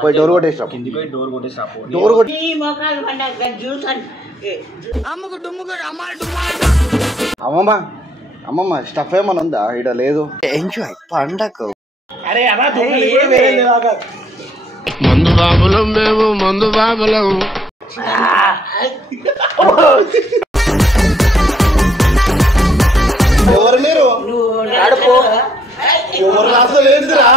పోయి డోర్ కొట్టేసాం. కిందికి పోయి డోర్ కొట్టేసా. డోర్ కొట్టి అమ్మమ్మ అమ్మమ్మ స్టఫ్ ఏమన్నా ఉందా? ఇక్కడ లేదు. ఎంజాయ్ పండగ. అరే అలా మందు బాబులం మేము, మందు బాబులం. ఎవరు మీరు? ఎవరు అసలు ఏంటిరా?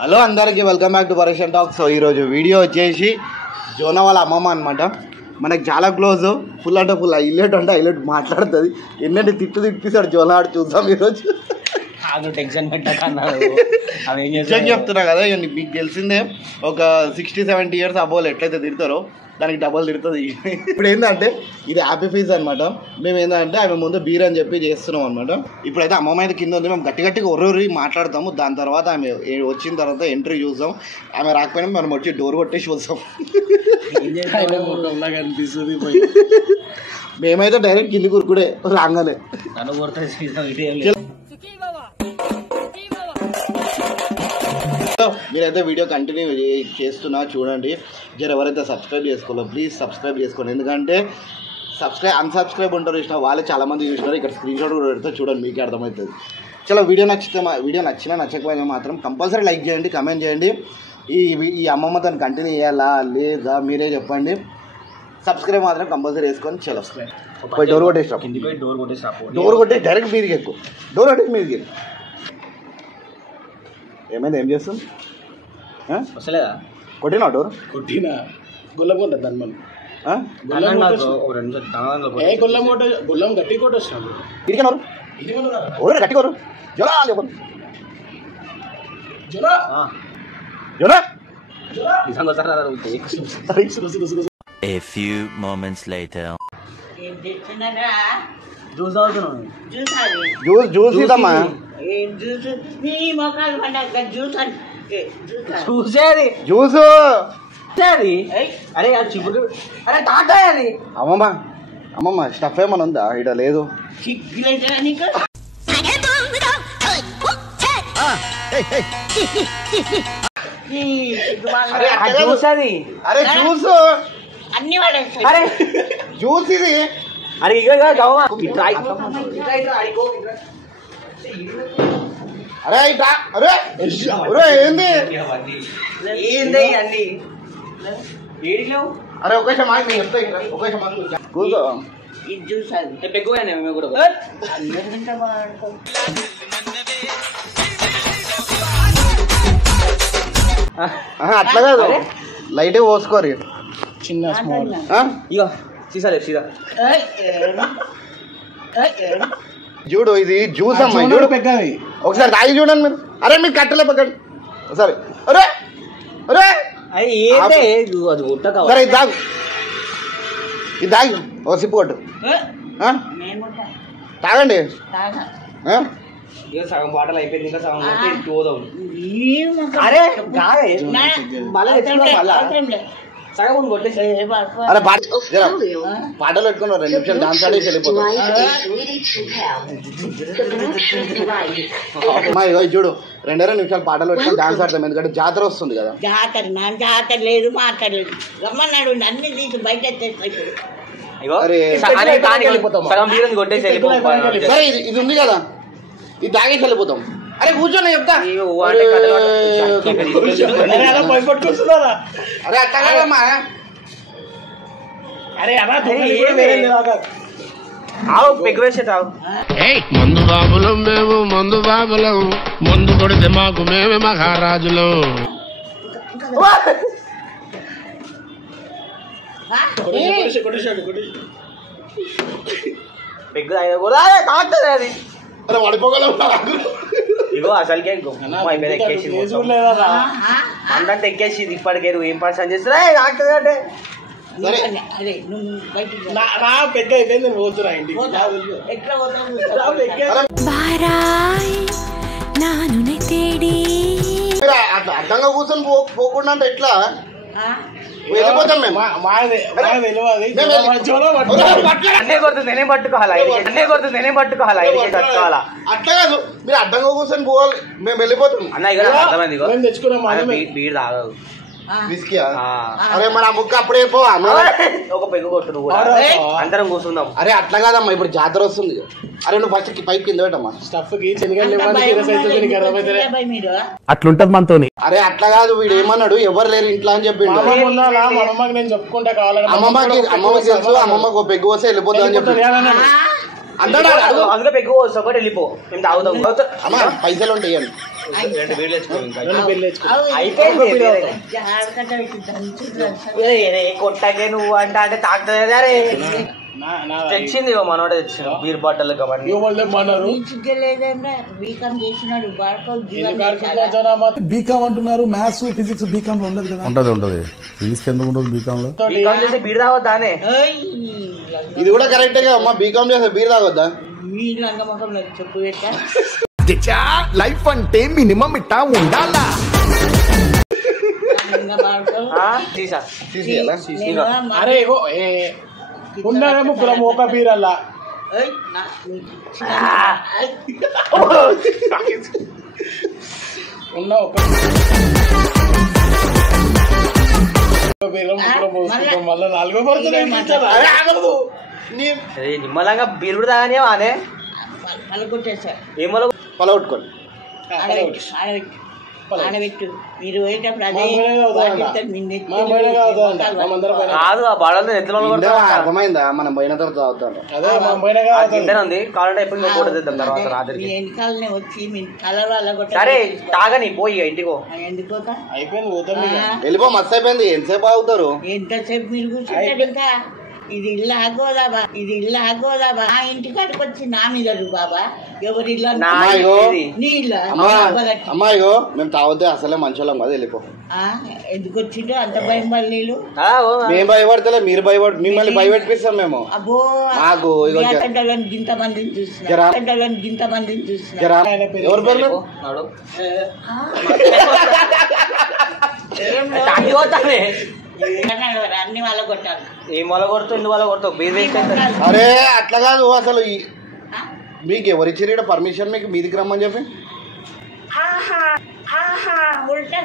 హలో అందరికి welcome back to Pareshan talk. So ఈరోజు వీడియో వచ్చేసి జోనా వాళ్ళ అమ్మమ్మ అనమాట. మనకు చాలా క్లోజ్, ఫుల్ అంటే ఫుల్. హైలైట్ అంటే హైలైట్ మాట్లాడుతుంది. ఎన్నంటే తిప్పిస్తాడు జోనా. ఆడు చూద్దాం ఈరోజు. టెన్షన్ పెట్టకన్నా చెప్తున్నా కదా, మీకు తెలిసిందే. ఒక 60-70 ఇయర్స్ అబ్బోలు ఎట్లయితే తిడతారో దానికి డబల్ తిడుతుంది. ఇప్పుడు ఏంటంటే ఇది హ్యాపీ ఫీజ్ అనమాట. మేము ఏంటంటే ఆమె ముందు బీర్ అని చెప్పి చేస్తున్నాం అనమాట. ఇప్పుడైతే అమ్మమ్మ అయితే కింద ఉంది. మేము గట్టిగా ఒర్రొర్రి మాట్లాడతాము. దాని తర్వాత ఆమె వచ్చిన తర్వాత ఎంట్రీ చూద్దాం. ఆమె రాకపోయినా మనం వచ్చి డోర్ కొట్టేసి వస్తాం. అనిపిస్తుంది. మేమైతే డైరెక్ట్ కింది కూరుకుడే రాగానే. మీరైతే వీడియో కంటిన్యూ చేస్తున్నా చూడండి. ఎవరైతే సబ్స్క్రైబ్ చేసుకోవాలో ప్లీజ్ సబ్స్క్రైబ్ చేసుకోండి. ఎందుకంటే అన్సబ్స్క్రైబ్ ఉంటారు చూసిన వాళ్ళే చాలామంది చూసినారు. ఇక్కడ స్క్రీన్ షాట్ కూడా పెడితే చూడండి, మీకే అర్థమవుతుంది. చాలా వీడియో నచ్చినా నచ్చకపోయినా మాత్రం కంపల్సరీ లైక్ చేయండి, కమెంట్ చేయండి. ఈ అమ్మమ్మ తను కంటిన్యూ చేయాలా లేదా మీరే చెప్పండి. సబ్స్క్రైబ్ మాత్రం కంపల్సరీ వేసుకొని చలో పోయి డోర్ కొట్టేసాం. కిందికి పోయి డోర్ కొట్టేసా. డోర్ కొట్టి డైరెక్ట్ మీదికి ఎక్కువ. డోర్ కొట్టేసి మీదికి ఏమైంది? ఏం చేస్తాం? వస్తలేదా? కొట్టినా డోర్? కొట్టినా గుల్లం కొట్ట దాని మనం గుల్లం గట్టి కొట్టొచ్చినాడు. ఇడికన్నారు ఓరే గట్టికోరు. జోలా జోలా జోలా. A few moments later. Juice అవుతున్నాను. జ్యూస్ ఇదమ్మా. చూసేది జ్యూస్. అరే చిప్పుడు. అరే తాతా అది. అమ్మమ్మ స్టఫ్ ఏమన్నా ఉందా? ఇక్కడ లేదు. జ్యూస్ అది. అరే జ్యూస్ అన్ని వాడేస్తాయి. అరే జ్యూస్ ఇది. అరే ఇక అరే ఇట్లా. అరే అరే ఏంది ఏంది అన్ని ఏడిలో. అరే ఒకేసారి మాకు నేను చెప్తా. ఒకేసారి కూర్చో. ఇది చూసాను మేము కూడా అట్లా కాదు, లైట్ పోసుకోరు. చిన్న స్మాల్. ఇక సీసా సీదా చూడు ఇది జ్యూస్ అమ్మా. చూడు పెద్దవి. ఒకసారి తాగి చూడండి మీరు. అరే మీరు కట్టలే పక్కండి సరే. అరే అరే అది ఏంటే అది గుట్ట కావాలి. సరే ఇది తాగు, ఇది తాగి ఒక సిప్పు కొట్టు. తాగండి. ఇక సగం బాటలు అయిపోయింది, ఇంకా సగం పోదాం. అరే సగం కొట్టేసి. అరే పాటలు పెట్టుకుని 2 నిమిషాలు డాన్స్ ఆడేసి వెళ్ళిపోతాం. చూడు 2 నిమిషాలు పాటలు పెట్టుకుని డాన్స్ ఆడతాం. ఎందుకంటే జాతర వస్తుంది కదా. జాతర లేదు మాట్లాడలేదు. రమ్మన్నాడు అన్ని తీసి బయట సరే ఇది ఉంది కదా, ఇది తాగేసి వెళ్ళిపోతాం. అరే కూర్చొని చెప్తా. అరే అట్టగాదమ్మా. అరే అలా మందు బాబులం మేము, మందు బాబులం. మందు కొడితే మాకు మేమే మహారాజులం. పెగ్గు అయినా కూడా తాగుతుంది అది. అరే పడిపోగలం. ఇగో అసలుకే ఎక్కేసి అందంతా ఎక్కేసి ఇప్పటికే ఏం పర్సన్ చేస్తున్నా తాగుతుంది అంటే. పెద్ద అయిపోయింది పోతున్నా ఇంటికి. ఎట్లా పోతా ಬಾರಾಯ್ ನಾನು ತೇಡಿ అడ్డంగా కూర్చొని పోకుండా అంటే ఎట్లా వెళ్ళిపోతాం మేము. అట్లా కాదు, మీరు అడ్డంగా కూర్చొని పోవాలి, మేము వెళ్ళిపోతాం. అరే మన ముక్క అప్పుడే పోవా, ఒక పెగ్గు కొట్టు అందరం కూర్చుందాం. అరే అట్లా కాదమ్మా, ఇప్పుడు జాతర వస్తుంది. అరే నువ్వు ఫస్ట్ పైకి కింద పెట్టమ్మా. అట్లుంటది మనతోని. అరే అట్లా కాదు, వీడు ఏమన్నాడు ఎవరు లేరు ఇంట్లో అని చెప్పిండు. అమ్మమ్మకి తెలుసు, అమ్మమ్మకి ఒక పెగ్గు వస్తే వెళ్ళిపోతా అని చెప్పి అంటాడు. అందులో పెగ్గు వస్తే ఒకటి వెళ్ళిపో, మేము తాగుతాం. అమ్మా పైసలు ఉంటాయి కొట్టకే నువ్వు అంటే తాగుతుంది. అరే తెచ్చింది మనోడే తెచ్చింది బీర్ బాటలు కాబట్టి. బీకామ్ అంటున్నారు, మ్యాథ్స్ ఫిజిక్స్ బీకామ్ లో ఉండదు కదా. ఉంటది ఫిజిక్స్ ఎందుకు ఉండదు బీకామ్ లో. బీకామ్ చేస్తే బీర్ తాగొద్దానే. ఇది కూడా కరెక్టే కదా అమ్మా, బీకామ్ చేస్తే బీర్ తాగొద్దా? లైఫ్ అంటే మినిమం ఇట్టా ఉండాలా. అరే ఉన్నారా ముగ్గురం ఒక బీరల్లా ఉన్నా ఒక మళ్ళీ నాలుగో పడుతుంది. నిమ్మలంగా బీర్ కూడా తాగానే వానే ఏమో పలగొట్టుకోండి. కాదు ఆ బాడలు అర్థమైందా, మనం పోయిన తర్వాత తాగుతాను. ఉంది కావాలంటే ఎప్పుడు ఫోటో తెద్దాం తర్వాత రాత్రికి. సరే తాగని పోయి ఇంటికో. అయిపోయింది పోతాం వెళ్ళిపో, మస్తు అయిపోయింది. ఎంతసేపు ఆగుతారు? ఎంతసేపు మీరు కూర్చుంటారు ఇంకా? ఇది ఇల్లు ఆగోదాబా, ఇది ఇల్లు ఆగోదాబా. ఆ ఇంటికాడికి వచ్చి నా మీద బాబా ఎవరి ఇల్లు నీ ఇల్లు. అమ్మాయిగో మేము తాగితే అసలే మంచోళ్ళం కదా, వెళ్ళిపో. ఎందుకు వచ్చిందో అంత భయం పడి నీళ్ళు? మేము భయపడతలే, మీరు భయపడ, మిమ్మల్ని భయపెట్టిస్తాం మేము. అబ్బో మాకు గింత మందిని చూసిన, గింత మందిని చూసిన. ఎవరి పేరు? అన్ని వాళ్ళ కొట్టారు. ఏం వాళ్ళ కొడుతావు, ఇందు వాళ్ళ కొడతావు, బీర్ వేస్ట్. అరే అట్లా కాదు, అసలు మీకు ఎవరిచ్చారు ఇక్కడ పర్మిషన్ మీకు మీదికి రమ్మని చెప్పి?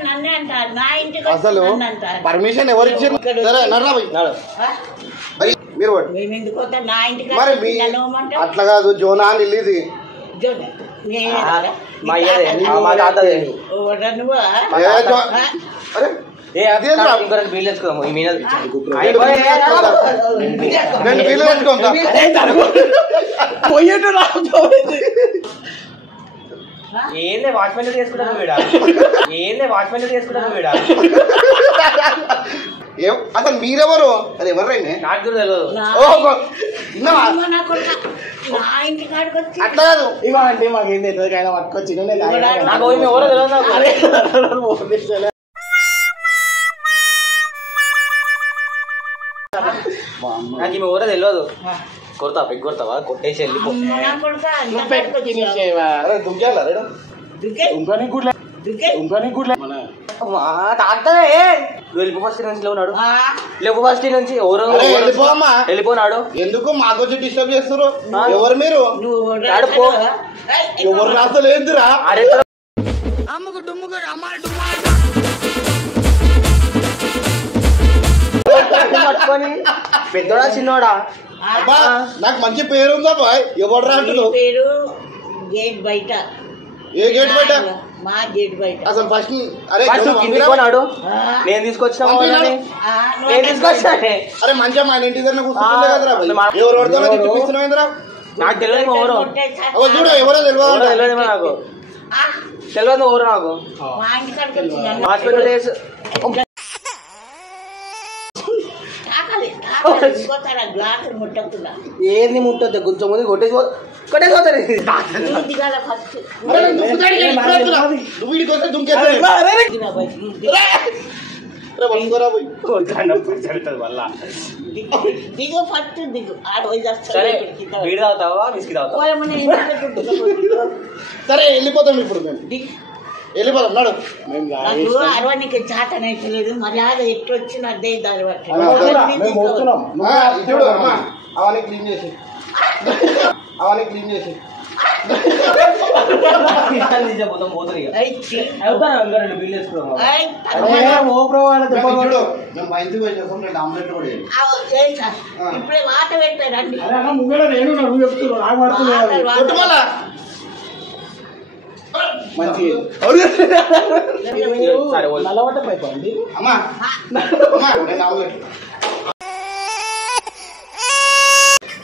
నన్నే అంటారు, నా ఇంటికి అసలు పర్మిషన్ ఎవరిచ్చారు? సరే నర్రా మీరు నా ఇంటికి మరి అట్లా కాదు, జోనా అని ఇల్లు ఏందే వాచ్మెన్ చేసుకుంటాను వీడా, ఏందే వాచ్మెన్ చేసుకుంటాను వీడా. అసలు మీరెవరు? అది ఎవరైనా నాకు కూడా తెలియదు. అట్లా కాదు, ఇవ్వండి మాకేం తెలియదు. ఆయన పట్టుకొచ్చి నాకు ఎవరో తెలియదు. నాకు ఈమె ఎవరో తెలియదు. కొడతా పెగ్ కొడతావా, కొట్టేసి వెళ్ళిపో. వెళ్ళిపో ఫస్ట్ నుంచి లేవున్నాడు, లేవు ఫస్ట్ నుంచి ఎవరు వెళ్ళిపోనాడు. ఎందుకు మాకు వచ్చి డిస్టర్బ్ చేస్తారు? ఎవరు మీరు? ఎవరు రాసలు ఏందిరా? పట్టుకొని పెద్దోడా చిన్నోడా? నాకు మంచి పేరు ఉందా బాయ్? ఎవరు రాంటులు? పేరు గేట్ బయట. ఏ గేట్ బయట? మా గేట్ బయట. అసలు ఫస్ట్ అరే తీసుకున్నాడు, నేను తీసుకొచ్చిన నేను తీసుకొచ్చా. అరే మంచిగా మన ఇంటి దగ్గర కూర్చుంటే కదరా, ఎవరు పడతారో చూపిస్తున్నావు. నాకు తెలియదు ఎవరు చూడ ఎవరో తెలియదు నాకు తెలియదు ఎవరు. నాకు మా ఇంటికాడికి ఏంది ముట్టొద్దు, కొంచెం ముందు కొట్టేసి కొట్టేసిపోతారు. వీడు తాగుతావా విస్కీ తాగుతావా? సరే వెళ్ళిపోతాం ఇప్పుడు మేము. వెళ్ళిపోదాం నాడు. మేము నాకు అరవనికి చాటనైతలేదు మర్యాద ఎట్టు వచ్చిన అదే దారి పట్టి మేము పోతున్నాం. చూడు అమ్మా అవన్నీ క్లీన్ చేసి అవన్నీ క్లీన్ చేసి చూడు మేము బయటకు వచ్చేసాం. 2 ఆమ్లెట్లు కూడా ఇప్పుడే మాట పెట్టారండి ముంగడ నేను నువ్వు చెప్తున్నావు నాకు పడుతున్నావు మంచి నల్లవట పైపు అండి. అమ్మా 2 ఆమ్లెట్లు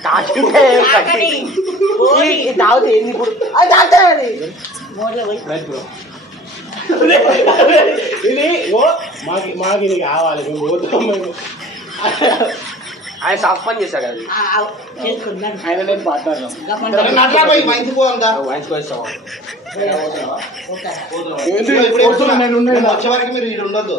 తాగితే ఏంది ఇప్పుడు అది తాగుతాది ఇది మాకు ఇది కావాలి మేము పోతాం. మేము ఆయన సాఫ్ పని చేశాడు అది ఆయన నేను మాట్లాడదాం. నేను వచ్చే వరకు మీరు ఇక్కడ ఉండొద్దు.